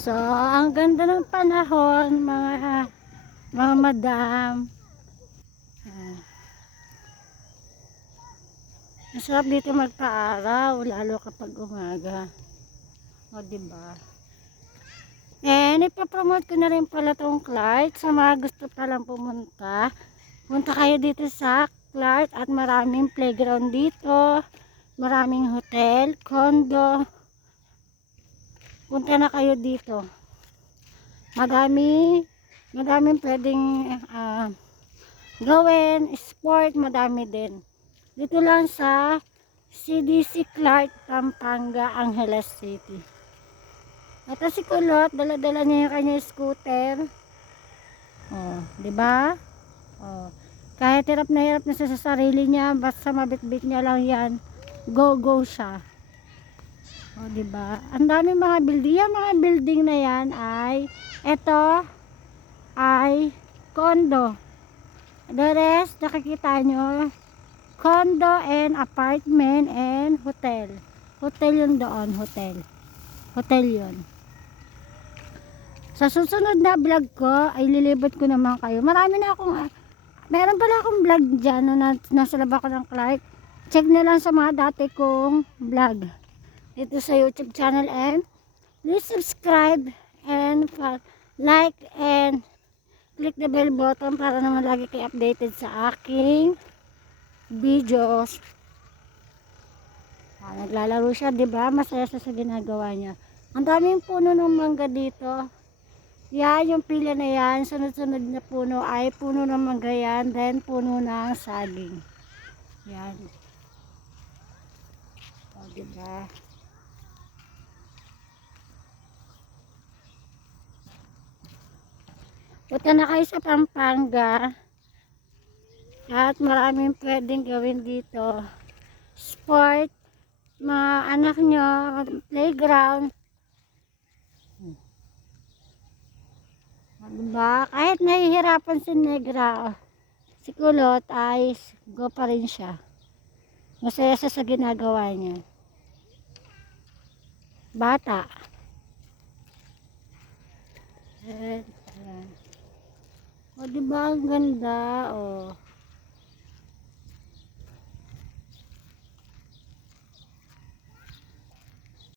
So, ang ganda ng panahon, mga madam. Masarap dito magpa-araw, lalo kapag umaga. O, diba? And, ipapromote ko na rin pala tong Clark. Sa mga gusto palang pumunta, punta kayo dito sa Clark at maraming playground dito. Maraming hotel, condo. Punta na kayo dito. Madaming pwedeng gawin, sport, madami din. Dito lang sa CDC Clark, Pampanga, Angeles City. At si Kulot, dala-dala niya yung kanyang scooter. Oh, di ba? Oh. Kahit hirap na sa sarili niya, basta mabit-bit niya lang yan, go siya. O, diba? Ang dami mga building. Yung mga building na yan ito ay condo. The rest, nakikita nyo, condo and apartment and hotel. Hotel yun doon, hotel. Hotel yun. Sa susunod na vlog ko, ay lilibot ko naman kayo. Marami na akong, meron pala akong vlog dyan, no, nasa laba ko ng Clark. Check na lang sa mga dati kong vlog dito sa YouTube channel, and please subscribe and like and click the bell button para naman lagi kayo updated sa aking videos. Naglalaro siya, diba? Masaya siya sa ginagawa niya. Ang daming puno ng mangga dito. Yan, yung pila na yan, sunod-sunod na puno ay puno ng mangga yan, then puno ng saging. Yan. O, diba? Punta na kayo sa Pampanga at maraming pwedeng gawin dito. Sport, mga anak nyo, playground. Diba? Kahit nahihirapan si Negra, si Kulot ay go pa rin siya. Masaya siya sa ginagawa niya. Bata. O, diba ang ganda? O.